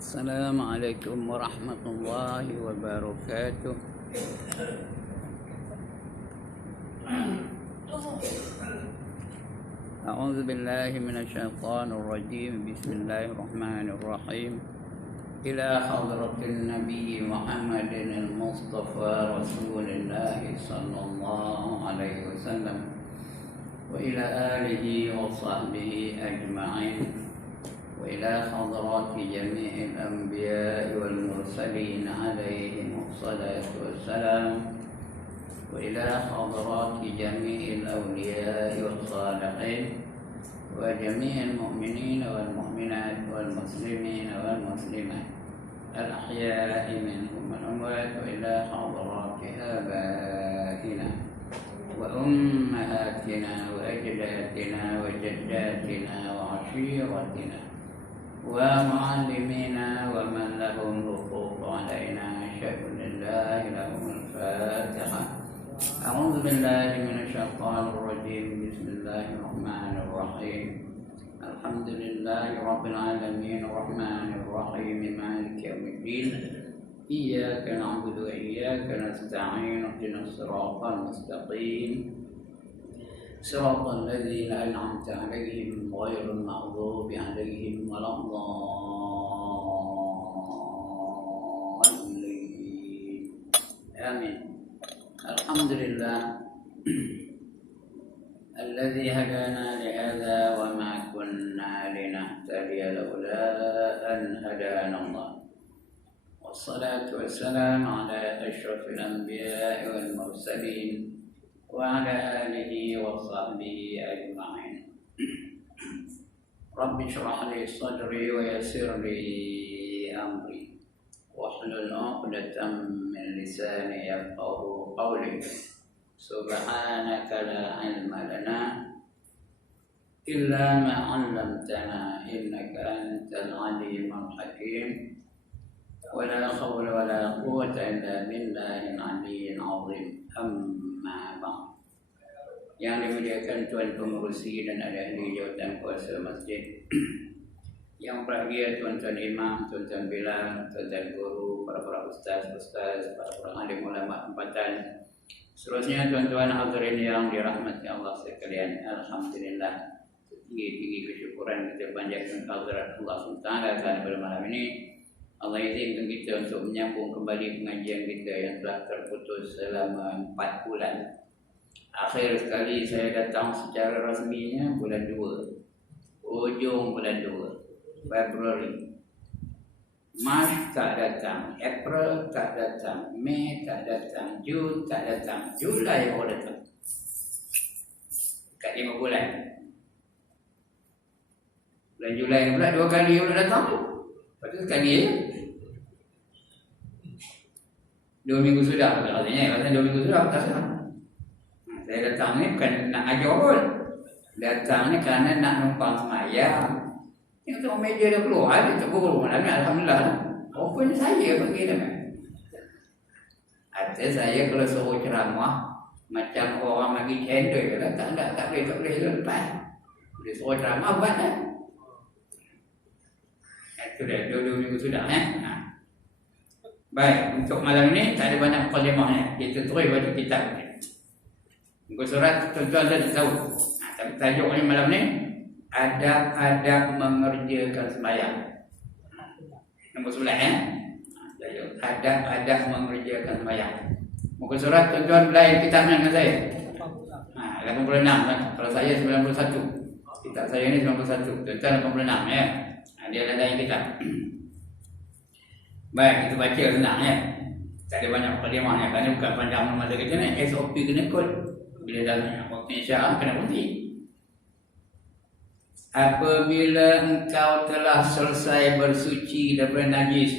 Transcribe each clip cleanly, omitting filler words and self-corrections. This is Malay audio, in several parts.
السلام عليكم ورحمة الله وبركاته. أعوذ بالله من الشيطان الرجيم. بسم الله الرحمن الرحيم. إلى حضرة النبي محمد المصطفى رسول الله صلى الله عليه وسلم وإلى آله وصحبه أجمعين، وإلى حضرات جميع الأنبياء والمرسلين عليهم الصلاة والسلام، وإلى حضرات جميع الأولياء والصالحين، وجميع المؤمنين والمؤمنات والمسلمين والمسلمات الأحياء منهم والأموات، وإلى حضرات آبائنا وأمهاتنا وأجدادنا وجداتنا وعشيرتنا ومعلمينا ومن لهم حقوق علينا. أشهد أن لا إله إلا الفاتحة. أعوذ بالله من الشيطان الرجيم. بسم الله الرحمن الرحيم. الحمد لله رب العالمين الرحمن الرحيم مالك يوم الدين. إياك نعبد وإياك نستعين. اهدنا الصراط المستقيم صراط الذين أنعمت عليهم غير المغضوب عليهم ولا الضالين. آمين. الحمد لله الذي هدانا لهذا وما كنا لنهتدي لولا أن هدانا الله، والصلاة والسلام على أشرف الأنبياء والمرسلين وعلى آله وصحبه أجمعين. رب اشرح لي صدري ويسر لي أمري واحلل عقدة من لساني يفقهوا قولي. سبحانك لا علم لنا إلا ما علمتنا إنك أنت العليم الحكيم. ولا حول ولا قوة إلا بالله العلي العظيم. Amma ba'd. Yang dimuliakan Tuan Pengerusi dan ahli jawatan kuasa masjid, yang berbahagia tuan-tuan imam, tuan-tuan bilal, tuan-tuan guru, para ustaz, para alim ulama tempatan, seterusnya tuan-tuan hadirin yang dirahmati Allah sekalian. Alhamdulillah, tinggi kesyukuran kita panjatkan kehadirat Allah SWT pada malam ini. Allah izinkan kita untuk menyambung kembali pengajian kita yang telah terputus selama 4 bulan. Akhir sekali saya datang secara rasminya bulan 2, ujung bulan 2 Februari. Mac tak datang, April tak datang, Mei tak datang, Jun tak datang, Julai baru datang. Dekat 5 bulan. Bulan Julai pula 2 kali baru datang tu. Lepas tu sekali je 2 minggu sudah, artinya 2 minggu sudah tak salah. Saya datang ni bukan nak ajar pun. Datang ni kerana nak numpang semayang. Ni kata meja dah keluar, dia tak guru malam ni, alhamdulillah. Rupanya saya pergi dah. Artinya saya kalau suruh ceramah macam orang bagi cendol lah, tak boleh lepas. Dia suruh ceramah buat dah. Itu dah 2 minggu sudah Baik, untuk malam ini tak ada banyak mukadimahnya. Kita terus baca kitab ni. Muka surat tuan-tuan dah tahu. Tapi tajuknya malam ni adab-adab mengerjakan sembahyang. Nombor 9 tajuk adab-adab mengerjakan sembahyang. Muka surat tuan-tuan belajar kitabnya dengan saya. 86 kan. Kalau saya 91. Kitab saya ni 91. Tuan-tuan 86 ya. Dia ada yang kitab. Baik, kita baca senang ya. Tak ada banyak mukadimahnya kerana bukan panjang masa kita ni. SOP kena ikut. Bila dah waktu isyak kena berhenti. Apabila engkau telah selesai bersuci daripada najis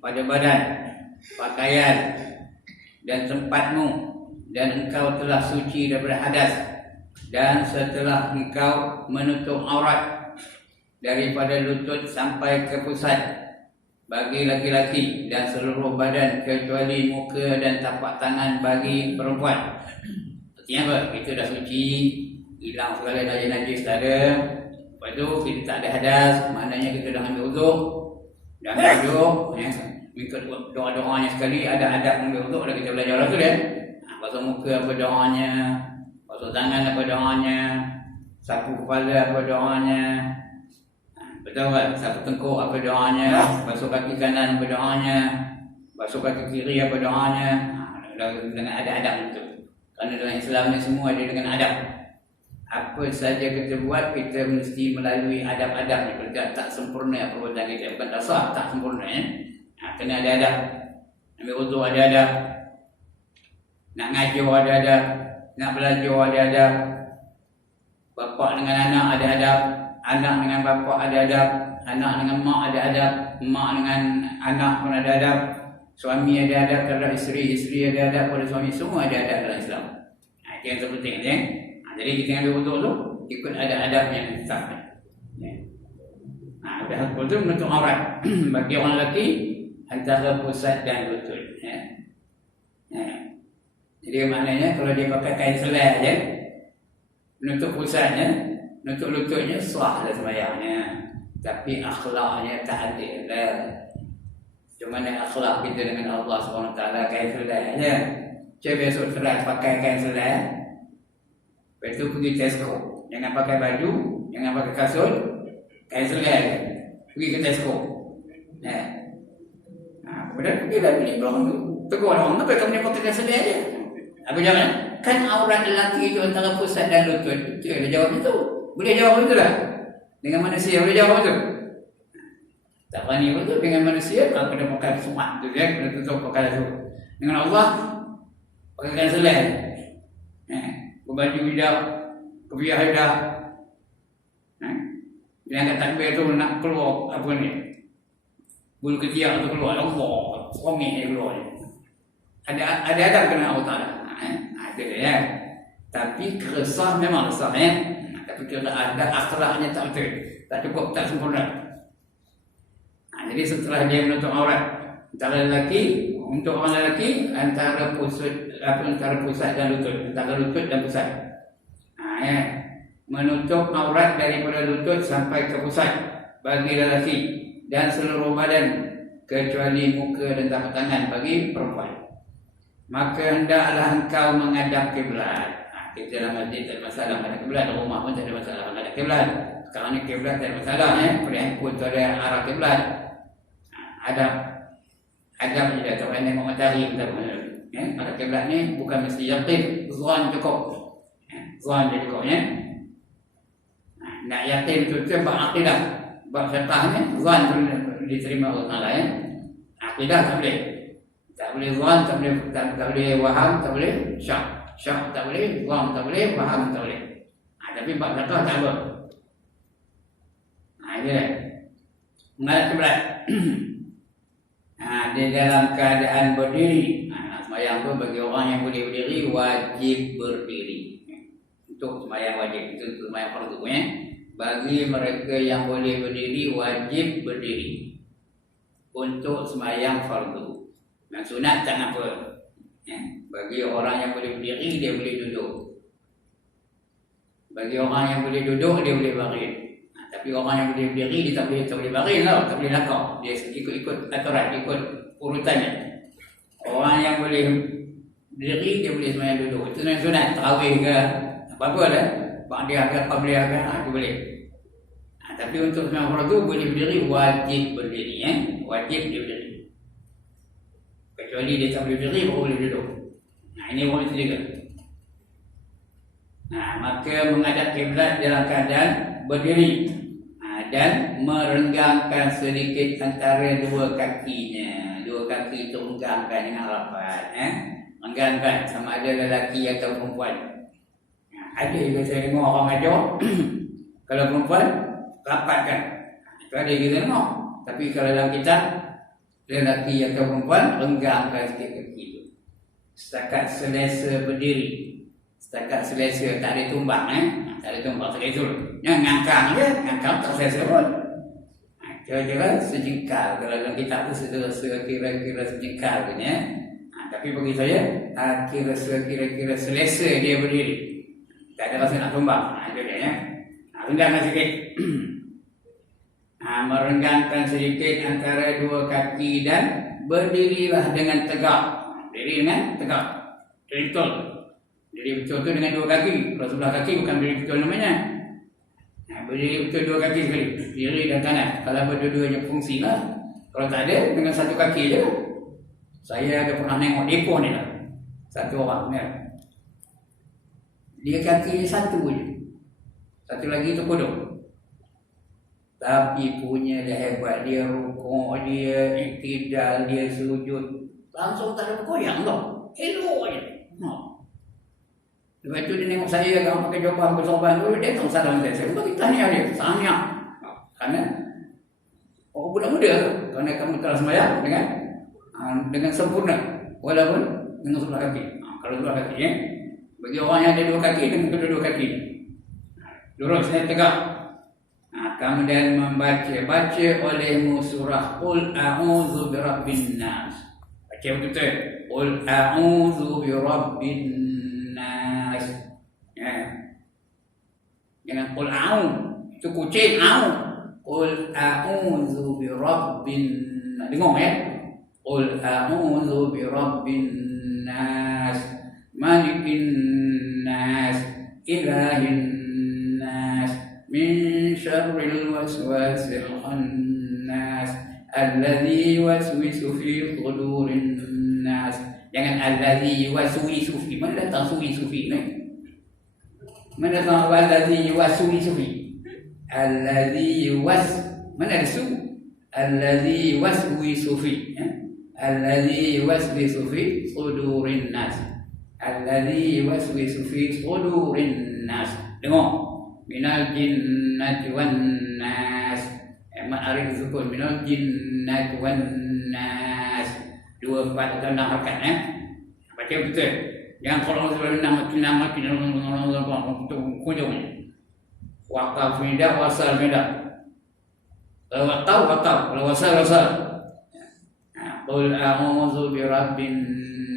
pada badan, pakaian dan tempatmu, dan engkau telah suci daripada hadas, dan setelah engkau menutup aurat daripada lutut sampai ke pusat bagi laki-laki dan seluruh badan kecuali muka dan tapak tangan bagi perempuan. Artinya apa? Kita dah suci, hilang segala najis-najis tak ada. Lepas tu kita tak ada hadas, maknanya kita dah ambil uzur. Dan duduk, ya, ikut doa-doanya sekali, ada adab ambil wuduk, ada kita belajar lah tu dia. Basuh muka apa doanya, basuh tangan apa doanya, sapu kepala apa doanya, betul kan? Sapu tengkuk apa doanya, basuh kaki kanan apa doanya, basuh kaki kiri apa doanya, dengan adab-adab itu. Kerana dalam Islam ni semua ada dengan adab. Apa saja kita buat, kita mesti melalui adab-adab ni. Kalau tak sempurna perbuatan kita, bukan tak sah, tak sempurna ya. Kena ada adab. Ambil wuduk ada adab. Nak ngajar ada adab. Nak belajar ada adab. Bapa dengan anak ada adab. Anak dengan bapa ada adab. Anak dengan mak ada adab. Mak dengan anak pun ada adab. Suami ada adab terhadap isteri. Isteri ada adab pada suami. Semua ada adab dalam Islam. Itu yang terpenting ya. Jadi kita ambil wuduk tu ikut ada adab yang ditetapkan. Ya. Dah wuduk menutup aurat. Bagi orang lelaki antara pusat dan lutut. Ya. Ya. Jadi maknanya kalau dia pakai kain selai je, menutup pusatnya, menutup lututnya, sah lah sembahyangnya. Tapi akhlaknya tak ada lah. Cuma mana akhlak kita dengan Allah SWT kain selai je. Saya besok selai pakai kain selai. Lepas tu pergi Tesco. Jangan pakai baju, jangan pakai kasut, kain selai. Pergi ke Tesco. Ya. Kemudian pergi lah beli orang tu. Tegur orang, kenapa kamu ni pakai kain selai je? Apa jangan? Kan aurat lelaki itu antara pusat dan lutut. Dia jawab itu. Boleh jawab itu lah. Dengan manusia boleh jawab itu. Tak berani betul dengan manusia. Kalau kena pakai semak tu dia, kena tutup pakai tu. Dengan Allah, pakai kain selai. Baju hijab, kopiah hijab. Dia angkat takbir tu nak keluar apa ni? Bulu ketiak tu keluar. Allah, komik dia keluar. Ada adab kena Allah Ta'ala. Ada ya. Tapi keresah memang resah ya. Tapi kalau ada akhlaknya tak betul. Tak cukup, tak sempurna. Jadi setelah dia menutup aurat antara lelaki, untuk orang lelaki antara pusat dan lutut, antara lutut dan pusat. Ya. Menutup aurat daripada lutut sampai ke pusat bagi lelaki dan seluruh badan kecuali muka dan tapak tangan bagi perempuan. Maka hendaklah engkau menghadap kiblat. Kita dalam masjid tak ada masalah menghadap kiblat, rumah pun tak ada masalah menghadap kiblat. Sekarang ni kiblat tak ada masalah ya. Pada handphone tu ada arah kiblat. Ada saja tak payah tengok matahari kita pun. Ya, pada kiblat ni bukan mesti yakin, zon cukup. Zon je cukup ya. Nak yakin betul-betul bab akidah, bab fiqh ni zon tu diterima Allah Taala ya. Akidah tak boleh. Tak boleh zon, tak boleh waham, tak boleh syak. Syak tak boleh, zon tak boleh, waham tak boleh. Tapi bab fiqh tak boleh. Ini lah. Menghadap kiblat. Di dalam keadaan berdiri. Sembahyang tu bagi orang yang boleh berdiri wajib berdiri. Untuk sembahyang wajib, itu untuk sembahyang fardu ya. Bagi mereka yang boleh berdiri wajib berdiri. Untuk sembahyang fardu. Yang sunat tak apa. Ya. Bagi orang yang boleh berdiri dia boleh duduk. Bagi orang yang boleh duduk dia boleh baring. Tapi orang yang boleh berdiri dia tak boleh baring lah, tak boleh lakau. Dia ikut aturan, ikut urutannya. Orang yang boleh berdiri dia boleh sembahyang duduk. Itu yang sunat, tarawih ke apa-apa lah. Ba'diyah ke qabliyah ke, itu boleh. Tapi untuk sembahyang fardu boleh berdiri, wajib berdiri ya. Wajib dia berdiri. Kecuali dia tak boleh berdiri, baru boleh duduk. Ini orang itu juga. Maka menghadap kiblat dalam keadaan berdiri. Dan merenggangkan sedikit antara dua kakinya. Dua kaki itu renggangkan dengan rapat. Renggangkan sama ada lelaki atau perempuan. Ada juga saya tengok orang ajar. Kalau perempuan, rapatkan. Itu ada kita tengok. Tapi kalau dalam kitab, lelaki atau perempuan, renggangkan sikit kaki itu. Setakat selesa berdiri. Setakat selesa, tak ada tumbang tak ada tumbang, tak ada itu. Ngangkang je, ngangkang tak selesa pun. Kira-kira sejengkal. Kalau dalam kitab itu kira-kira sejengkal punya. Tapi bagi saya, kira-kira selesa dia berdiri. Tak ada rasa nak tumbang. Itu dia ya. Rendahkan sikit. Merenggangkan sedikit antara dua kaki dan berdirilah dengan tegak. Diri dengan tegak. Diri betul. Diri betul tu dengan dua kaki. Kalau sebelah kaki bukan diri betul namanya. Berdiri betul dua kaki sekali. Kiri dan kanan. Kalau berdua-duanya fungsi lah. Kalau tak ada, dengan satu kaki je. Saya ada pernah tengok depo ni lah. Satu orang ni. Dia kaki satu je. Satu lagi tu kodok. Tapi punya dia hebat. Dia rukuk, dia iktidal, dia sujud. Langsung tak ada bergoyang tau. Elok je. Lepas tu dia tengok saya yang pakai jubah bersorban tu. Dia tak salam saya. Saya bagi tahniah dia. Tahniah. Kerana orang budak muda. Kerana kamu telah sembahyang dengan sempurna. Walaupun dengan sebelah kaki. Kalau sebelah kaki bagi orang yang ada dua kaki dengan kedua-dua kaki. Lurus dan tegak. Kemudian baca olehmu surah Qul a'udzu birabbin nas. Baca betul. Qul a'udzu birabbin nas. Jangan qul a'udzu. Itu kucing a'udzu. Qul a'udzu birabbin nas. Dengar Qul a'udzu birabbin nas. Malikin nas. Ilahin min syarril waswasil khannas alladzi yuwaswisu fi sudurin nas. Jangan alladzi yuwaswisu fi. Mana datang suwi ni? Mana datang alladzi yuwaswisu fi? Alladzi mana ada su? Alladzi yuwaswisu fi. Alladzi yuwaswisu fi sudurin nas. Alladzi yuwaswisu fi sudurin nas. Dengar. Minal jinnati wan nas. Arif sukun minal jinnati wan nas. Dua empat tanda harkat baca betul. Jangan kalau nama untuk kunjung. Waqaf minda wasal minda. Kalau wasal. Qul a'udzu birabbin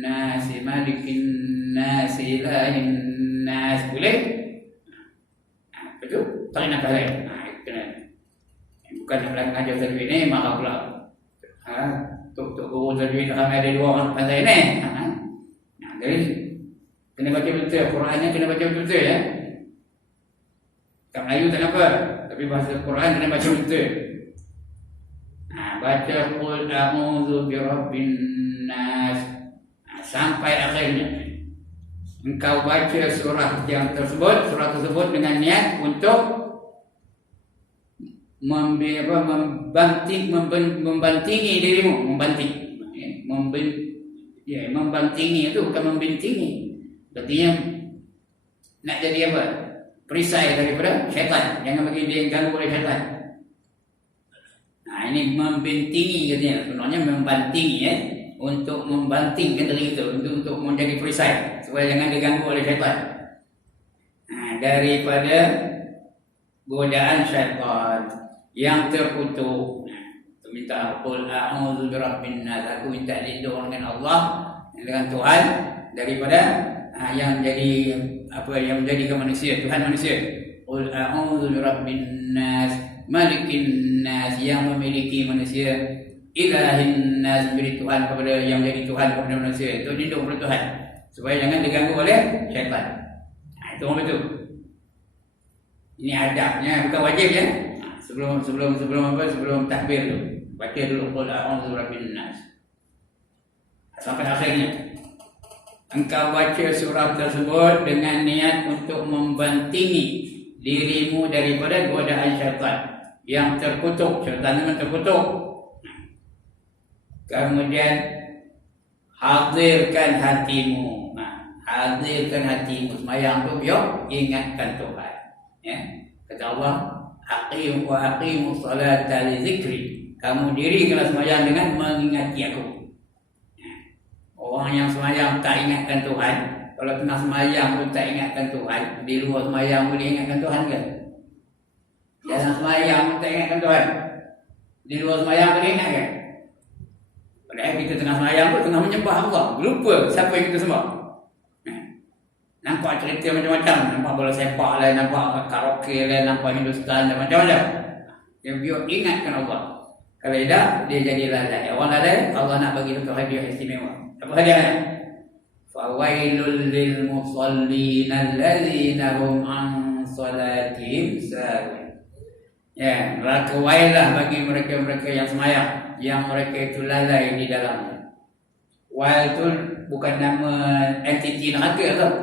nas malikin nas ilahin nas. Boleh? Itu tak nak kaya. Kena. Bukan nak ngajar tajwid ni mahal pula. Tok guru tajwid ramai ada dua orang pandai ni. Jadi kena baca betul Qurannya, kena baca betul ya. Tak Melayu tak apa, tapi bahasa Quran kena baca betul. Baca qul a'udzu birabbin nas sampai akhirnya. Engkau baca surah tersebut dengan niat untuk membantingi dirimu, membantingi itu bukan membintingi. Artinya nak jadi apa? Perisai daripada syaitan. Jangan bagi dia ganggu oleh syaitan. Ini membintingi katanya. Sebenarnya membantingi untuk membantingkan diri itu, untuk menjadi perisai supaya jangan diganggu oleh syaitan. Daripada godaan syaitan yang terkutuk. Minta qul a'udzu birabbin nas. Aku minta lindung dengan Allah, dengan Tuhan daripada yang jadi yang menjadikan manusia, Tuhan manusia. Qul a'udzu birabbin nas malikin nas, yang memiliki manusia. Ilahin nas, menjadi Tuhan kepada yang jadi Tuhan kepada manusia. Itu lindung kepada Tuhan supaya jangan diganggu oleh syaitan. Itu orang betul. Ini adabnya, bukan wajib ya. Sebelum takbir tu baca dulu qul a'udzu birabbin nas sampai akhirnya. Engkau baca surah tersebut dengan niat untuk membantingi dirimu daripada godaan syaitan yang terkutuk. Syaitan memang terkutuk. Kemudian hadirkan hatimu. Hadirkan hatimu. Semayang tu biar ingatkan Tuhan. Kata Allah, aqimu salata li zikri. Kamu dirikanlah semayang dengan mengingati aku. Orang yang semayang tak ingatkan Tuhan, kalau tengah semayang pun tak ingatkan Tuhan, di luar semayang boleh ingatkan Tuhan ke? Dalam semayang pun tak ingatkan Tuhan, di luar semayang boleh ingat ke? Padahal kita tengah semayang pun tengah menyembah Allah, lupa siapa yang kita sembah. Nampak cerita macam-macam, nampak bola sepak lah, nampak karaoke lah, nampak Hindustan dan macam-macam. Dia ingatkan Allah. Kalau tidak, dia jadi lalai. Orang lalai, Allah nak bagi satu hadiah istimewa. Apa hadiahnya? Fawailul lil musallin allazina hum an salatihim sahun. Ya, neraka wailah bagi mereka-mereka yang semayang, yang mereka itu lalai di dalamnya. Wail itu bukan nama entiti neraka tau.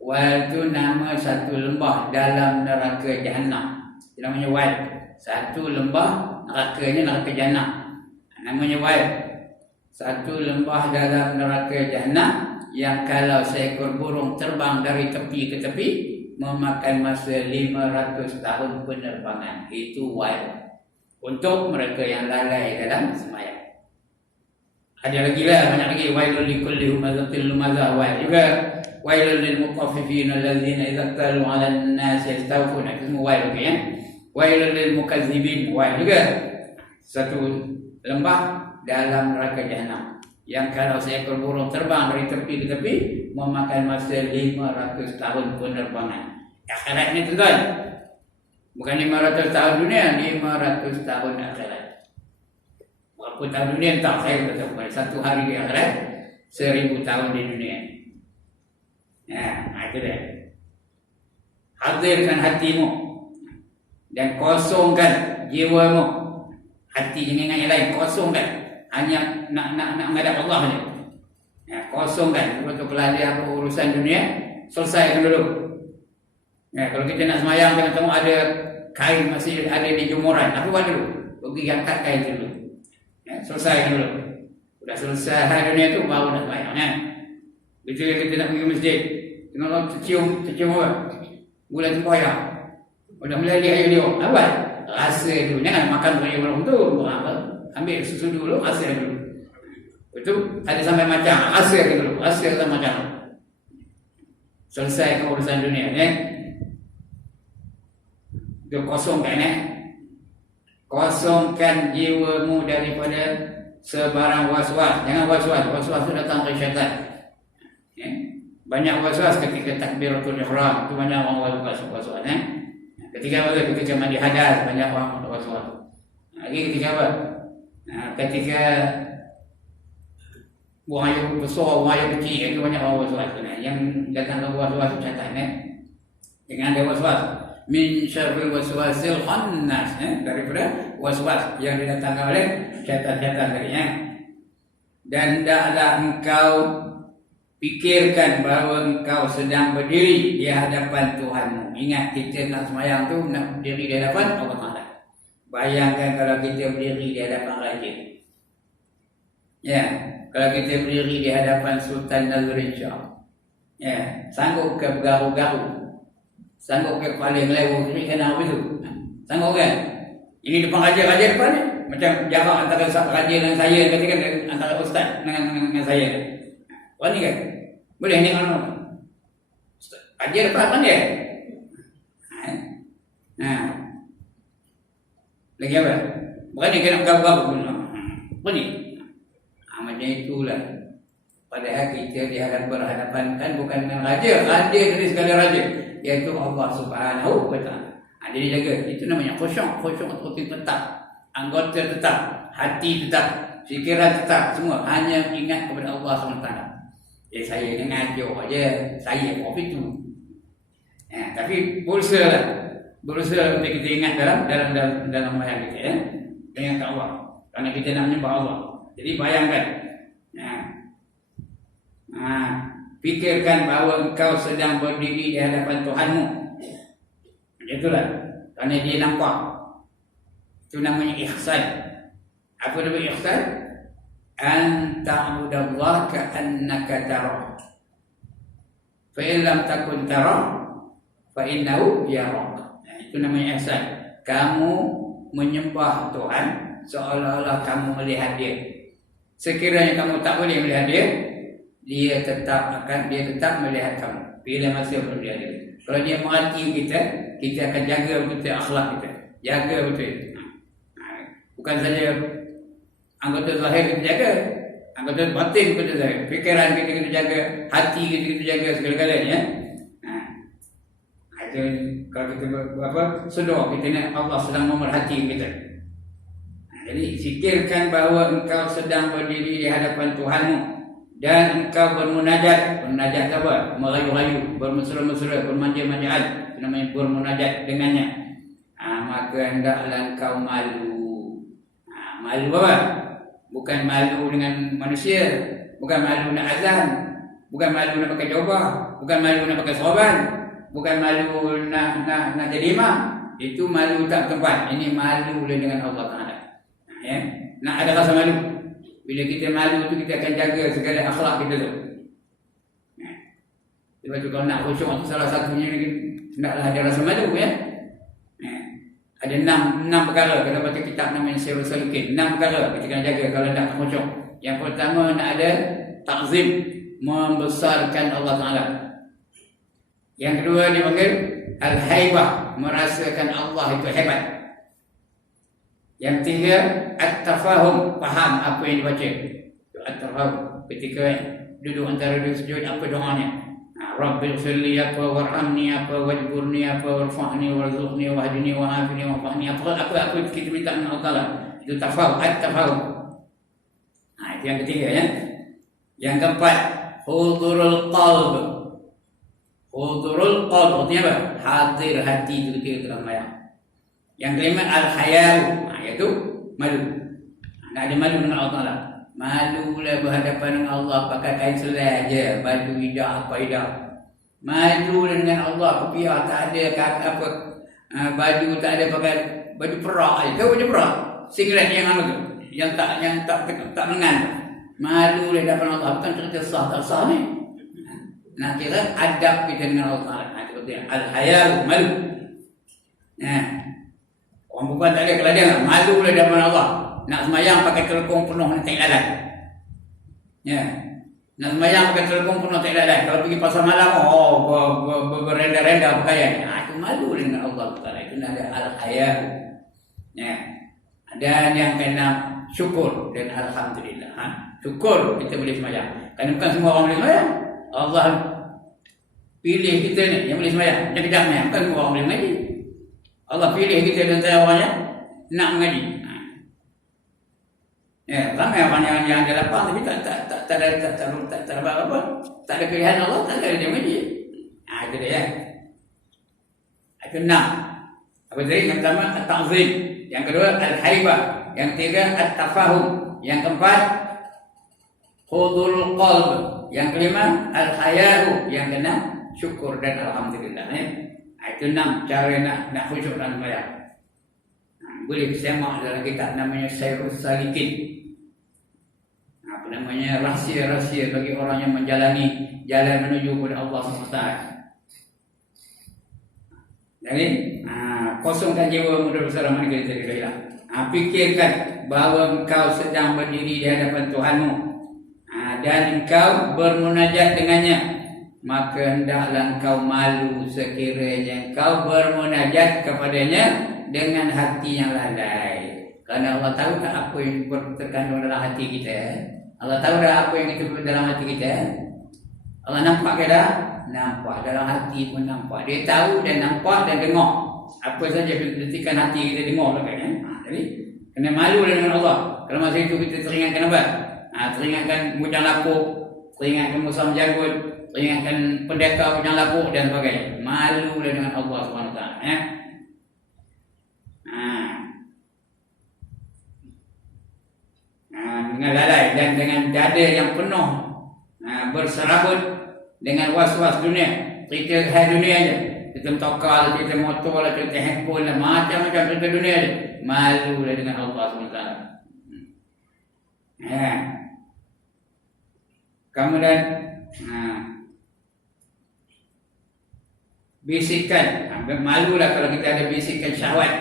Wail itu nama satu lembah dalam neraka Jahannam. Itu namanya wail. Satu lembah nerakanya neraka Jahannam. Namanya wail. Satu lembah dalam neraka Jahannam yang kalau seekor burung terbang dari tepi ke tepi memakan masa 500 tahun penerbangan. Itu wail. Untuk mereka yang lalai dalam sembahyang. Ada lagi lah, banyak lagi. Wailul likulli humazatil lumazah. Wail juga. Wailul lil mutaffifin allazina idza talu 'alan nasi yastawfun. Itu semua wail, okey ya. Wailul lil mukazzibin. Wail juga. Satu lembah dalam neraka Jahannam yang kalau seekor burung terbang dari tepi ke tepi memakan masa 500 tahun penerbangan. Akhirat ni tuan, bukan 500 tahun dunia, 500 tahun akhirat. Walaupun tahun dunia tak saya betul. Satu hari di akhirat 1000 tahun di dunia. Ya, itu dia. Hadirkan hatimu dan kosongkan jiwamu. Hati jangan ingat yang lain, kosongkan. Hanya nak menghadap Allah saja. Ya, kosongkan. Waktu keladi apa urusan dunia, selesaikan dulu. Ya, kalau kita nak semayang, jangan tengok ada kain masih ada di jemuran. Apa buat dulu? Pergi angkat kain dulu. Ya, selesaikan dulu. Sudah selesai dunia itu, baru nak semayang. Ya. Betul kita nak pergi masjid. Tengok orang tercium apa? Bulan sempoyang. Sudah mulai lihat dia. Apa? Rasa dulu. Jangan makan banyak orang tu. Apa? Ambil susu dulu, rasa dulu. Itu ada sampai macam, rasa dulu, rasa sampai macam. Selesai urusan dunia, ya. Itu kosongkan, ya. Kosongkan jiwamu daripada sebarang was-was. Jangan was-was, was-was itu datang dari syaitan. Ya. Banyak was-was ketika takbiratul ihram, itu banyak orang was-was, ya. Ketika apa? Ketika mandi hadas, banyak orang was-was. Lagi ketika apa? Ketika buang air besar, buang air kecil, itu banyak orang was-was. Yang datang ke was-was syaitan, jangan ada was-was. Min syarril waswasil khannas, daripada was-was yang didatangkan oleh syaitan-syaitan tadi. Dan hendaklah engkau fikirkan bahawa engkau sedang berdiri di hadapan Tuhanmu. Ingat, kita nak semayang tu nak berdiri di hadapan Allah Ta'ala. Bayangkan kalau kita berdiri di hadapan raja. Ya, kalau kita berdiri di hadapan Sultan Nazrin Shah. Ya, sanggup ke bergaru-garu? Sanggup ke paling lewu kiri kanan apa itu? Sanggup kan? Ini depan raja-raja depan ni. Macam jarak antara raja dengan saya, katakan antara ustaz dengan saya. Wah ni kan? Boleh ni kan? Raja depan kan dia? Lagi apa? Berani kena bergabu-gabu pun. Berani. Macam itulah. Padahal kita berhadapan kan bukan dengan raja. Raja dari segala raja. Iaitu Allah Subhanahu wa Ta'ala. Jadi jaga. Itu namanya khusyuk. Khusyuk itu tetap. Anggota tetap. Hati tetap. Fikiran tetap. Semua. Hanya ingat kepada Allah SWT. Saya dengan ajar je. Saya apa itu. Tapi berusaha lah. Berusaha untuk kita ingat dalam bayang kita, ya. Ingat Allah. Kerana kita nak menyembah Allah. Jadi bayangkan. Fikirkan bahawa engkau sedang berdiri di hadapan Tuhanmu. Itulah. Kerana dia nampak. Itu namanya ihsan. Apa nama ihsan? An ta'budallaha ka'annaka tarah. Fa in lam takun tarah fa innahu yarak. Itu namanya ihsan. Kamu menyembah Tuhan seolah-olah kamu melihat dia. Sekiranya kamu tak boleh melihat dia, dia tetap melihat kamu. Bila masa melihat dia. Kalau dia merhati kita, kita akan jaga betul akhlak kita. Jaga betul. Bukan saja anggota zahir kita jaga, anggota batin kita jaga. Fikiran kita jaga, hati kita jaga, segala-galanya. Itu Itu kalau kita sedar kita ni Allah sedang memerhati kita. Jadi fikirkan bahawa engkau sedang berdiri di hadapan Tuhanmu dan engkau bermunajat. Bermunajat apa? Merayu-rayu, bermesra-mesra, bermanja-manjaan. Itu namanya bermunajat dengannya. Maka hendaklah engkau malu. Malu apa? Bukan malu dengan manusia, bukan malu nak azan, bukan malu nak pakai jubah, bukan malu nak pakai sorban, bukan malu nak jadi imam. Itu malu tak tempat. Ini malu dengan Allah Taala. Ya, nak ada rasa malu. Bila kita malu tu kita akan jaga segala akhlak kita tu. Sebab tu kalau nak khusyuk tu salah satunya hendaklah ada rasa malu ya. Ada enam perkara kita baca kitab namanya Sirrus Salikin. 6 perkara kita kena jaga kalau nak khusyuk. Yang pertama nak ada takzim, membesarkan Allah Taala. Yang kedua dipanggil al-haibah, merasakan Allah itu hebat. Yang ketiga at-tafahum, faham apa yang dibaca. At-tafahum ketika duduk antara dua sujud apa doanya. Rabbil firli apa, warhamni apa, wajburni apa, warfa'ni warzuqni wahdini wa'afini wa'fa'ni apa kita minta dengan Allah Taala. Itu tafahum, at-tafahum. Itu yang ketiga ya. Yang keempat hudurul qalb. Hudurul qalb artinya apa? Hadir hati itu ketika tengah sembahyang. Yang kelima al-hayau, iaitu malu. Tak ada malu dengan Allah Taala. Malulah berhadapan dengan Allah pakai kain selai aja, baju hidah apa hidah. Malulah dengan Allah kopiah tak ada kata apa, baju tak ada pakai baju perak aja. Tahu baju perak? Singlet yang anu tu, yang tak lengan. Malulah hadapan Allah, bukan cerita sah tak sah ni. Nak kira adab kita dengan Allah Taala. Itu al-hayau, malu. Orang perempuan tak ada keladian, malulah hadapan Allah. Nak sembahyang pakai telekong penuh nak tak lalat. Ya. Nak sembahyang pakai telekong penuh tak lalat. Kalau pergi pasar malam, berenda-renda pakaian. Itu malu dengan Allah Taala. Itu nak ada al-haya. Ya. Dan yang kena syukur dan alhamdulillah. Syukur kita boleh sembahyang. Kerana bukan semua orang boleh sembahyang. Allah pilih kita ni yang boleh sembahyang. Yang kejap ni, bukan semua orang boleh mengaji. Allah pilih kita dan antara orangnya nak mengaji. Ya, ramai orang yang ada lapang tapi tak ada apa. Tak ada pilihan Allah, tak ada dia mengaji. Itu dia ya. Itu 6. Apa tadi? Yang pertama at-ta'zim, yang kedua al-haibah, yang ketiga at-tafahum, yang keempat hudurul qalb, yang kelima al-hayau, yang keenam syukur dan alhamdulillah ya. Itu 6 cara nak khusyuk dalam sembahyang. Boleh semak dalam kitab namanya Sirrus Salikin. Apa namanya, rahsia-rahsia bagi orang yang menjalani jalan menuju kepada Allah SWT. Jadi kosongkan jiwa muda besar mana kita jadi fikirkan bahawa engkau sedang berdiri di hadapan Tuhanmu dan engkau bermunajat dengannya. Maka hendaklah engkau malu sekiranya engkau bermunajat kepadanya dengan hati yang lalai. Kerana Allah tahu tak apa yang terkandung dalam hati kita. Allah tahu dah apa yang itu dalam hati kita. Allah nampak ke dah? Nampak. Dalam hati pun nampak. Dia tahu dan nampak dan dengar. Apa saja detikan hati kita dengar kan. Jadi kena malu dengan Allah. Kalau masa itu kita teringatkan apa? Teringatkan bujang lapuk, teringatkan musam janggut, teringatkan pendekar bujang lapuk dan sebagainya. Malu dengan Allah SWT ya. Dengan lalai dan dengan dada yang penuh berserabut dengan was-was dunia. Cerita hal dunia aja. Cerita motokar, cerita motor, cerita handphone, macam-macam cerita dunia aja. Malu dengan Allah SWT. Kemudian bisikan. Malulah kalau kita ada bisikan syahwat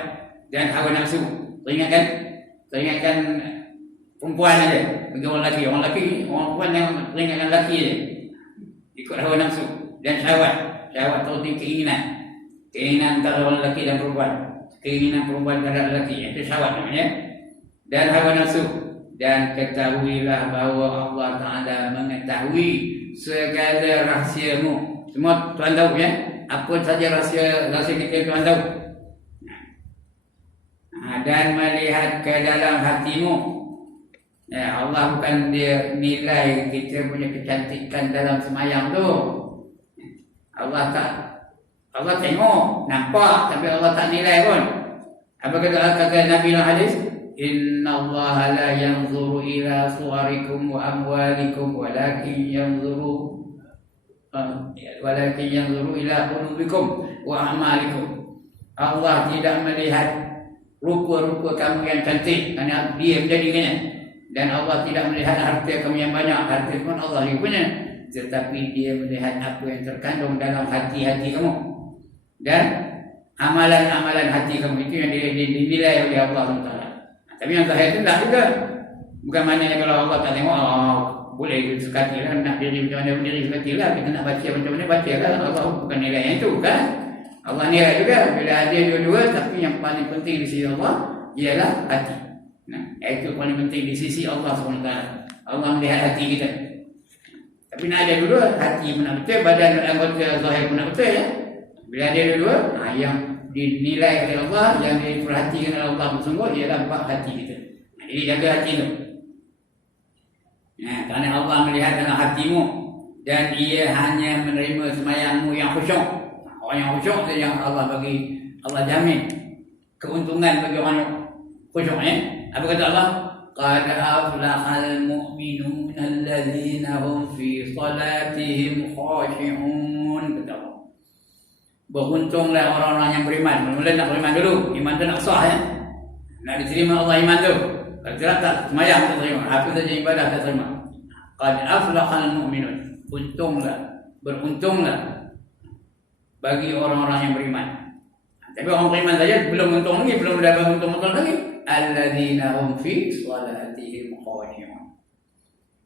dan hawa nafsu. Teringatkan perempuan aja, bagi orang lelaki. Orang perempuan yang teringatkan lelaki je. Ikut hawa nafsu dan syahwat. Syahwat tu keinginan antara orang lelaki dan perempuan. Keinginan perempuan terhadap lelaki, itu syahwat namanya. Dan hawa nafsu. Dan ketahuilah bahawa Allah Ta'ala mengetahui segala rahsiamu. Semua Tuhan tahu ya. apa saja rahsia kita Tuhan tahu. Dan melihat ke dalam hatimu. Ya, Allah bukan dia nilai kita punya kecantikan dalam semayang tu. Allah tengok, nampak, tapi Allah tak nilai pun. Apa kata Nabi dalam hadis? Inna Allah la yanzuru ila suwarikum wa amwalikum walakin yanzuru ila qulubikum wa amalikum. Allah tidak melihat rupa-rupa kamu yang cantik kerana dia menjadikannya, dan Allah tidak melihat harta kamu yang banyak, harta pun Allah yang punya, tetapi dia melihat apa yang terkandung dalam hati-hati kamu dan amalan-amalan hati kamu. Itu yang dinilai oleh Allah SWT. Tapi yang zahir itu tak juga. Bukan maknanya kalau Allah tak tengok, boleh sekati lah, nak diri macam mana diri sekati lah, kita nak baca macam mana baca lah. Allah bukan nilai yang itu kan. Allah nilai juga bila ada dua-dua, tapi yang paling penting di sisi Allah ialah hati. Itu paling penting di sisi Allah SWT. Allah melihat hati kita. Tapi nak ada dua, hati pun nak betul, badan anggota zahir pun nak betul ya. Bila ada dua, yang dinilai oleh Allah, yang diperhatikan oleh Allah bersungguh ialah empat hati kita. Jadi jaga hati tu. Kerana Allah melihat dalam hatimu, dan ia hanya menerima semayangmu yang khusyuk. Orang yang khusyuk tu yang Allah bagi, Allah jamin keuntungan bagi orang yang khusyuk ya. Apa kata Allah? Qad aflahal mu'minun allazina hum fi salatihim khashi'un. Kata Allah, beruntunglah orang-orang yang beriman. Mula-mula nak beriman dulu. Iman tu nak sah ya. Nak diterima Allah iman tu. Kalau tidak tak semayang tak terima. Apa saja ibadah tak terima. Qad aflahal mu'minun. Beruntunglah bagi orang-orang yang beriman. Tapi orang beriman saja belum untung lagi, belum dapat untung lagi. Alladzina hum fi salatihim khashi'un.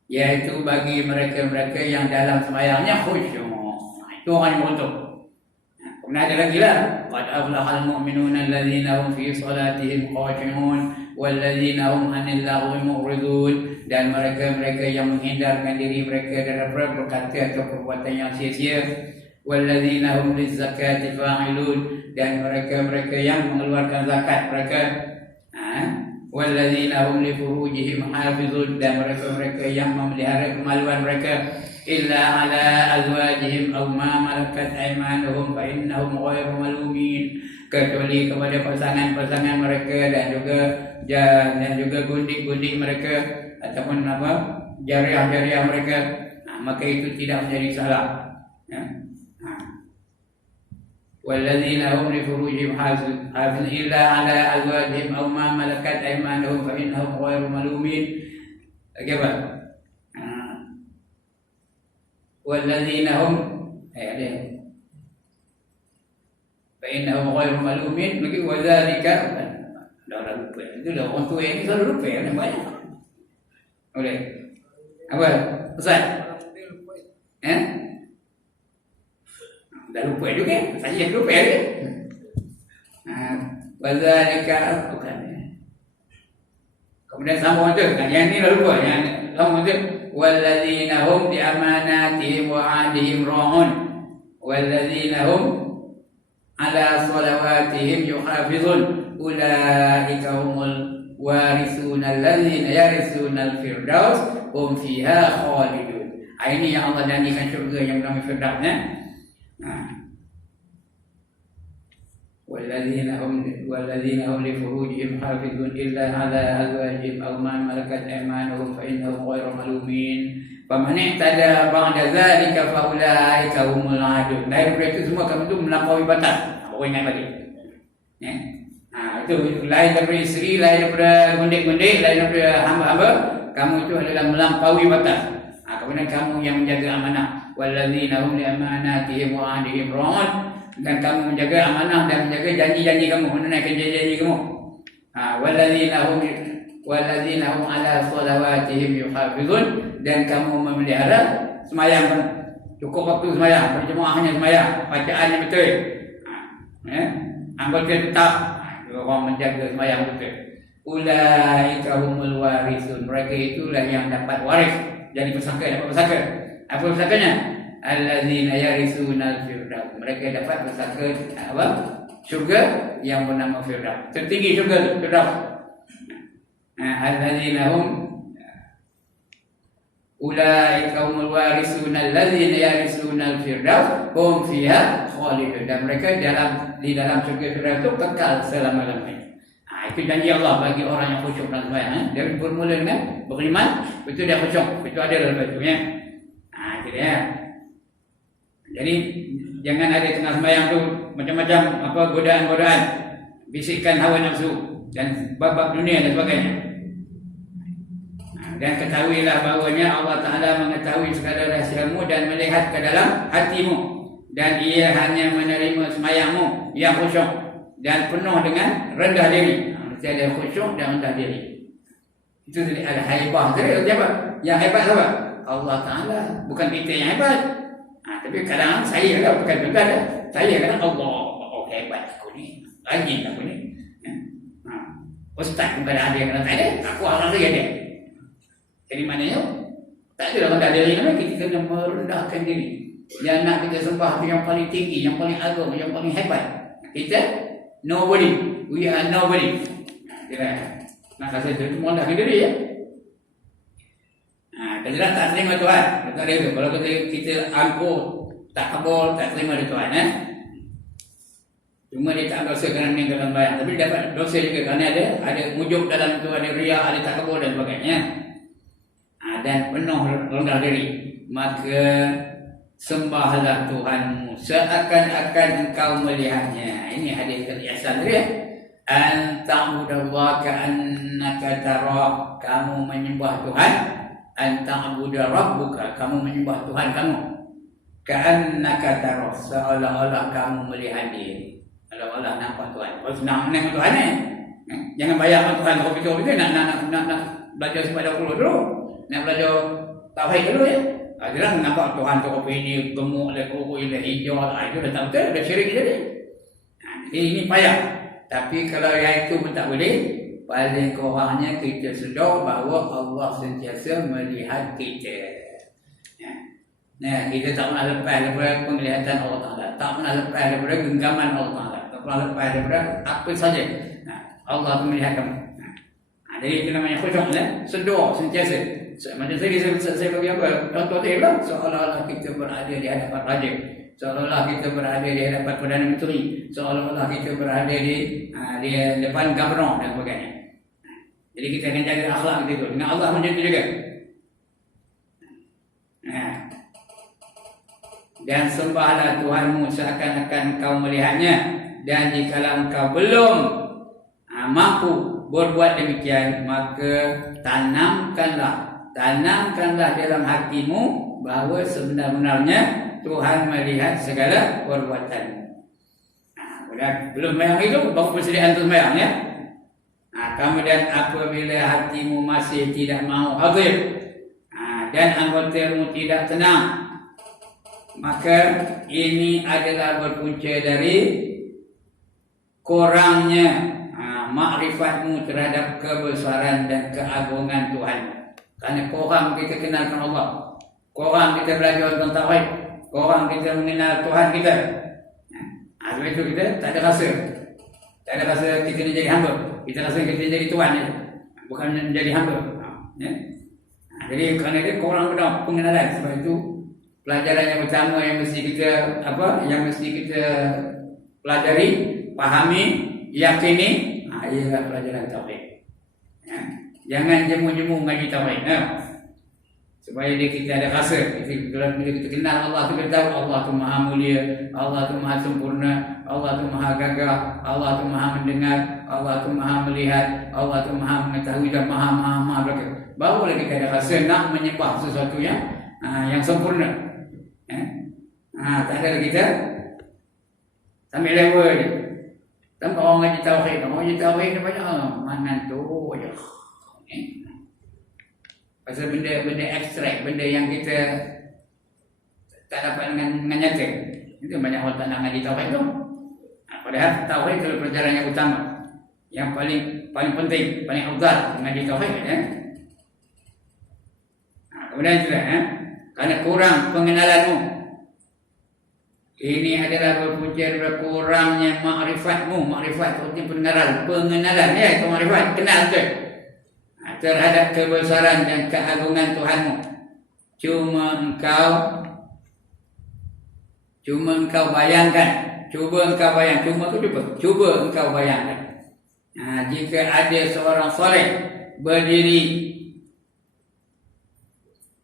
Yaitu bagi mereka-mereka yang dalam sembahyangnya khusyuk. Itu orang yang beruntung. Kemudian ada lagi lah. Qad aflahal mu'minuna alladzina hum fi salatihim khashi'un walladzina hum 'anil lagwi mu'ridun. Dan mereka-mereka yang menghindarkan diri mereka daripada berkata atau perbuatan yang sia-sia. Walladzina hum lizzakati fa'ilun. Dan mereka-mereka yang mengeluarkan zakat mereka. Walladzina hum li furujihim hafizun. Dan mereka-mereka yang memelihara kemaluan mereka. Illa ala azwajihim aw ma malakat aymanuhum fa innahum ghairu malumin. Kecuali kepada pasangan-pasangan mereka dan juga gundik-gundik mereka ataupun jariah-jariah mereka, maka itu tidak menjadi salah ya. Walladzina hum li furujihim hafizun illa ala azwajihim aw ma malakat aymanuhum fa innahum ghairu malumin. Apa? Walladzina hum fa innahum ghairu malumin. Lagi wadzalika dah lupa. Itu dah orang tua ni selalu lupa yang banyak. Boleh. Apa? Ustaz? Dah lupa juga. Saya lupa lagi. Wadzalika bukan. Kemudian sambung tu. Yang ni dah lupa. Yang sambung tu. Walladzina hum bi amanatihim wa 'ahdihim ra'un. Walladzina hum ala salawatihim yuhafizun. Ulaika humul warithuna alladzina yarithuna al-firdaus hum fiha khalidun. Ini yang Allah janjikan syurga yang bernama Firdaus ya. Walladzina hum li furujihim hafizun illa ala azwajihim aw ma malakat aymanuhum fa innahum ghairu malumin. Faman ihtada ba'da dzalika fa ulaika humul 'adun. Dari itu semua kamu tu melampaui batas. Orang ingat balik. Ya. Itu lain daripada isteri, lain daripada gundik-gundik, lain daripada hamba-hamba. Kamu itu adalah melampaui batas. Kemudian kamu yang menjaga amanah. Walladzina hum li amanatihim wa 'ahdihim ra'un. Dan kamu menjaga amanah dan menjaga janji-janji kamu, menunaikan janji-janji kamu. Walladzina hum ala salawatihim yuhafizun. Dan kamu memelihara semayang pun. Cukup waktu semayang, berjemaahnya semayang, bacaannya betul. Anggota tetap. Orang menjaga semayang betul. Ulaika humul warithun. Mereka itulah yang dapat waris. Jadi pesaka, dapat pesaka. Apa pesakanya? allazina yarisuna al-firdaus. Mereka dapat pusaka apa? Syurga yang bernama Firdaus. Tertinggi syurga tu, Firdaus. Allazina hum ulaika humul warisuna allazina yarisuna al-firdaus hum fiha khalidun. Dan mereka di dalam syurga Firdaus itu kekal selama-lamanya. Itu janji Allah bagi orang yang khusyuk dalam sembahyang. Dia bermula dengan beriman, betul dia khusyuk, itu ada lepas tu ya. Itu dia. Jadi jangan ada tengah sembahyang tu macam-macam apa godaan-godaan, bisikan hawa nafsu dan bab-bab dunia dan sebagainya. Dan ketahuilah bahawanya Allah Ta'ala mengetahui segala rahsiamu dan melihat ke dalam hatimu, dan Ia hanya menerima sembahyangmu yang khusyuk dan penuh dengan rendah diri. Mesti ada khusyuk dan rendah diri. Itu tadi ada haibah. Siapa? Yang hebat siapa? Allah Ta'ala. Bukan kita yang hebat. Tapi kadang saya lah, bukan kita dah. Saya kadang Allah. Oh hebat aku ni. Rajin aku ni. Ustaz bukan ada yang kata ada. Aku orang saja dia. Jadi maknanya tak ada rendah diri nama. Kita kena merendahkan diri. Yang nak kita sembah tu yang paling tinggi, yang paling agung, yang paling hebat. Kita nobody. We are nobody. Nak kasih itu merendahkan diri ya. Kadang tak terima Tuhan. Betul itu. Kalau kita angkuh, tak kabul, tak terima dari Tuhan Cuma dia tak dosa kerana meninggalkan bayang. Tapi dapat dosa juga kerana ada wujud dalam itu, ada riak, ada tak kabul dan sebagainya. Dan penuh rendah diri. Maka sembahlah Tuhanmu seakan-akan engkau melihatnya. Ini hadis al-ihsan dia. An ta'budallaha ka'annaka tarah. Kamu menyembah Tuhan. An ta'budu rabbuka. Kamu menyembah Tuhan kamu. Ka'annaka tarah. Seolah-olah kamu melihat dia. Seolah-olah nampak Tuhan. Kalau senang menang Tuhan jangan bayar Tuhan kopi-kopi nak belajar sepada Allah dulu. Nak belajar tauhid dulu ya. Dia nampak Tuhan tu kopi ini gemuk dah, kopi dah hijau dah. Itu dah tak betul. Dah syirik jadi. Jadi ini payah. Tapi kalau yang itu pun tak boleh, paling kurangnya kita sedar bahawa Allah sentiasa melihat kita. Kita tak pernah lepas daripada penglihatan Allah Ta'ala. Tak pernah lepas daripada genggaman Allah Ta'ala. Tak pernah lepas daripada apa saja. Allah itu melihat kamu. Jadi itu namanya khusyuk sedar sentiasa. Macam saya bagi apa? Contoh dia lah. Seolah-olah kita berada di hadapan raja. Seolah-olah kita berada di hadapan Perdana Menteri. Seolah-olah kita berada di depan Gubernur dan sebagainya. Jadi kita akan jaga akhlak kita itu. Dengan Allah macam itu juga. Dan sembahlah Tuhanmu seakan-akan kau melihatnya. Dan jikalau kau belum mampu berbuat demikian, maka tanamkanlah dalam hatimu bahawa sebenar-benarnya Tuhan melihat segala perbuatanmu. Belum sembahyang itu baru persediaan untuk sembahyang ya. Kemudian apabila hatimu masih tidak mau hadir dan anggotamu tidak tenang, maka ini adalah berpunca dari kurangnya makrifatmu terhadap kebesaran dan keagungan Tuhan. Kerana kurang kita kenalkan Allah, kurang kita belajar tentang tauhid, kurang kita mengenal Tuhan kita. Sebab itu kita tak ada rasa kita ni jadi hamba. Kita rasa kita jadi Tuhan je, bukan menjadi hamba. Jadi kerana dia kurang benar pengenalan. Sebab itu pelajaran yang pertama yang mesti kita pelajari, pahami, yakini ialah pelajaran tauhid. Jangan jemu-jemu ngaji tauhid. Supaya kita ada rasa. Bila kita kenal Allah tu, kita tahu Allah tu maha mulia, Allah tu maha sempurna, Allah tu maha gagah, Allah tu maha mendengar, Allah tu maha melihat, Allah tu maha mengetahui dan maha berkata. Baru lagi kita ada rasa nak menyembah sesuatu yang sempurna. Tak ada kita sambil level je. Tanpa orang ngaji tauhid. Orang ngaji tauhid ni banyak mana tu je. Pasal benda abstrak, benda yang kita tak dapat dengan nyata. Itu banyak orang tak nak ngaji tauhid tu. Padahal tauhid itu pelajaran yang utama, yang paling penting, paling afdal ngaji tauhid Kemudian juga kerana kurang pengenalanmu Ini adalah berpunca berkurangnya makrifatmu. Makrifat artinya pengenalan ya, itu makrifat, kenal tu terhadap kebesaran dan keagungan Tuhanmu. Cuma engkau bayangkan. Cuba engkau bayangkan. Jika ada seorang soleh berdiri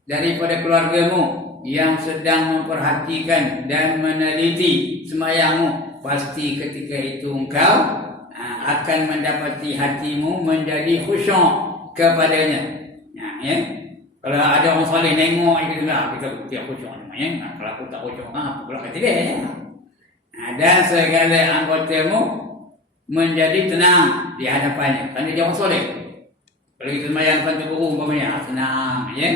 daripada keluargamu yang sedang memperhatikan dan meneliti sembahyangmu, pasti ketika itu engkau akan mendapati hatimu menjadi khusyuk kepadanya. Ya. Kalau ada orang soleh nengok kita khusyuk namanya. Kalau aku tak khusyuk, apa pula kata dia? Dan segala anggotamu menjadi tenang di hadapannya. Tanda dia orang soleh. Kalau kita sembahyang depan tubuh umpamanya, tenang ya.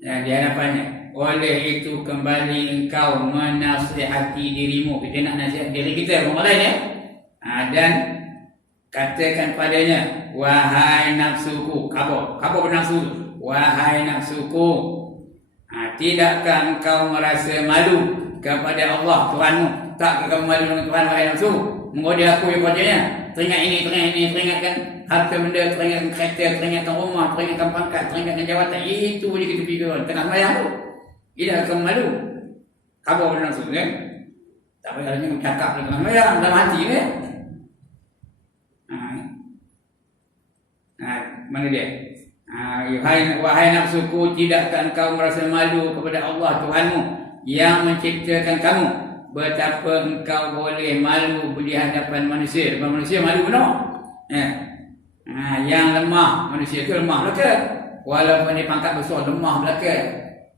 Di hadapannya. Oleh itu kembali engkau menasihati dirimu. Kita nak nasihat diri kita, orang lain ya. Dan katakan padanya, wahai nafsuku, kabur bernafsu. Wahai nafsuku, tidakkah engkau merasa malu kepada Allah Tuhanmu? Tak kamu malu dengan Tuhan, wahai nafsu? Menggoda aku yang wajahnya. Teringat ini, teringatkan harta benda, teringatkan kereta, teringatkan rumah, teringatkan pangkat, teringatkan jawatan. Itu je kita fikirkan tengah sembahyang tu. Tidak kamu malu. Kabur bernafsu kan? Tak payah hanya cakap di tengah sembahyang, dalam hati kan? Mana dia? Wahai nafsuku, tidakkah engkau merasa malu kepada Allah Tuhanmu yang menciptakan kamu? Betapa engkau boleh malu di hadapan manusia. Depan manusia malu benar. Yang lemah, manusia itu lemah belaka. Walaupun dia pangkat besar, lemah belaka.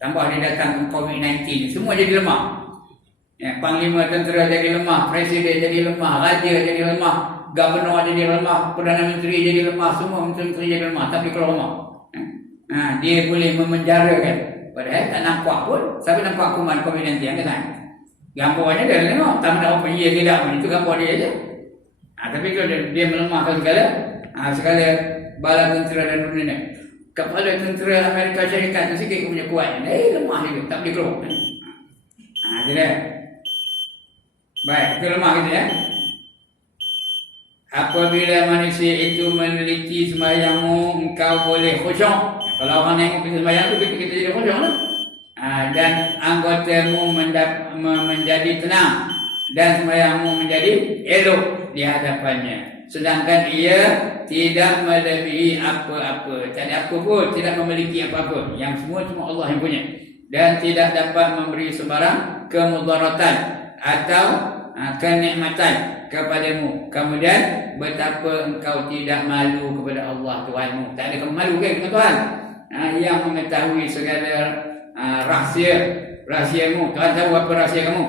Tambah dia datang COVID-19, semua jadi lemah. Panglima tentera jadi lemah, presiden jadi lemah, raja jadi lemah, Gubernur jadi lemah, Perdana Menteri jadi lemah, semua menteri jadi lemah. Tapi kalau lemah, dia boleh memenjarakan. Padahal tak nampak pun. Siapa nampak kuman COVID-19 yang kata? Gambarnya dia tengok. Tak ada apa ia tidak pun. Itu gambar dia je. Tapi kalau dia melemahkan segala bala tentera dan dunia. Kepala tentera Amerika Syarikat tu sikit punya kuat. Lemah dia. Tak boleh keluar. Itu dia. Baik, itu lemah gitu ya. Apabila manusia itu meneliti sembahyangmu, engkau boleh khusyuk. Kalau orang tengok kita sembahyang tu, kita jadi khusyuk lah. Dan anggotamu menjadi tenang, dan sembahyangmu menjadi elok di hadapannya. Sedangkan ia tidak melebihi apa-apa. Tak ada apa pun, tidak memiliki apa-apa. Yang semua cuma Allah yang punya. Dan tidak dapat memberi sembarang kemudaratan atau kenikmatan kepadamu. Kemudian betapa engkau tidak malu kepada Allah Tuhanmu. Tak ada kamu malu kan dengan Tuhan yang mengetahui segala rahsiamu. Tuhan tahu apa rahsia kamu.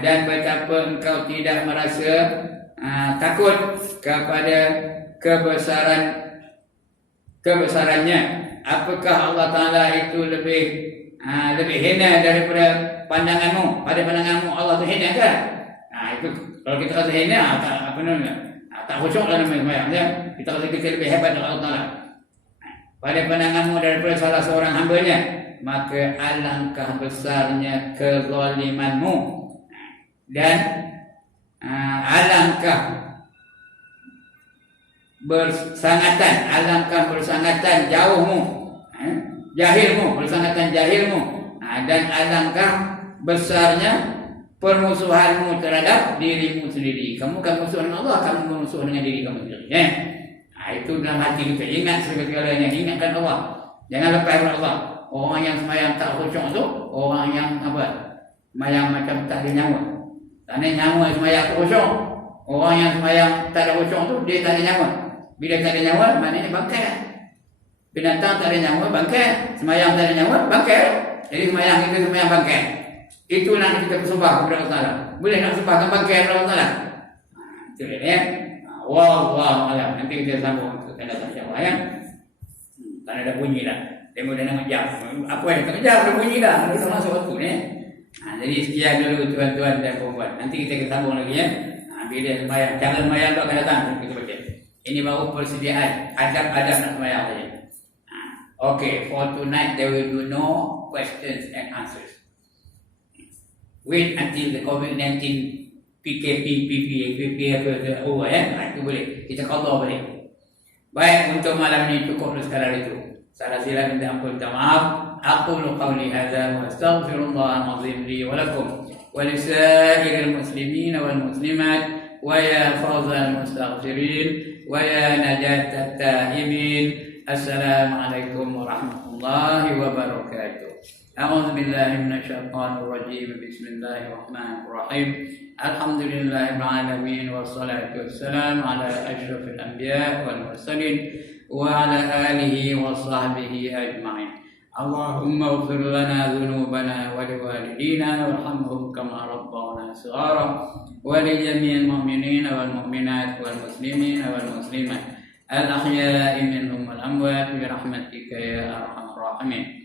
Dan betapa engkau tidak merasa takut kepada kebesarannya. Apakah Allah Ta'ala itu lebih hina daripada pandanganmu? Pada pandanganmu Allah tu hina kan? Itu kalau kita rasa hina, tak khusyuk lah namanya sembahyang ya. Kita rasa kita lebih hebat dari Allah Ta'ala. Pada pandanganmu daripada salah seorang hambanya, maka alangkah besarnya kezalimanmu. Dan alangkah bersangatan jauhmu, bersangatan jahilmu. Dan alangkah besarnya permusuhanmu terhadap dirimu sendiri. Kamu kan musuh dengan Allah, kamu bermusuh dengan diri kamu sendiri. Itu dalam hati kita. Ingat segala-galanya, ingatkan Allah. Jangan lepas Allah. Orang yang sembahyang tak khusyuk tu, orang yang sembahyang macam tak ada nyawa. Tak ada nyawa sembahyang tak khusyuk. Orang yang sembahyang tak ada khusyuk tu, dia tak ada nyawa. Bila tak ada nyawa, maknanya bangkai. Binatang tak ada nyawa, bangkai. Sembahyang tak ada nyawa, bangkai. Jadi sembahyang kita sembahyang bangkai. Itulah kita bersembah kepada Allah Ta'ala. Boleh nak sembahkan bangkai kepada Allah Ta'ala? Itu dia ya. Wallahualam. Nanti kita sambung ke datang insya-Allah ya. Tak ada bunyi dah. Demo dah nak jam. Apa yang tak jam dah bunyi dah. Kita masuk waktu ni. Jadi sekian dulu tuan-tuan dan puan-puan. Nanti kita sambung lagi ya. Bila sembahyang, cara sembahyang tu akan datang kita baca. Ini baru persediaan adab-adab nak sembahyang saja. Okay, for tonight there will be no questions and answers. wait until the COVID-19 PKP over itu boleh, kita qada boleh. Baik, untuk malam ini cukup sekadar itu. Salah silap minta ampun, minta maaf. Aqulu qawli hadza wa astaghfirullah al-azim li wa lakum wa lisa'iril muslimin wal muslimat wa ya fawzal mustaghfirin wa ya najat at-taibin. Assalamualaikum warahmatullahi wabarakatuh. A'udzu billahi minasyaitonir rajim. Bismillahirrahmanirrahim. Alhamdulillahirabbil alamin wassalatu wassalamu ala asyrafil anbiya wal mursalin wa ala alihi wa sahbihi ajma'in. Allahumma ighfir lana dhunubana wa liwalidina warhamhum kama rabbawna shighara wa li jami'il mu'minina wal mu'minat wal muslimina wal muslimat al ahya'i minhum wal amwat bi rahmatika ya arhamar rahimin.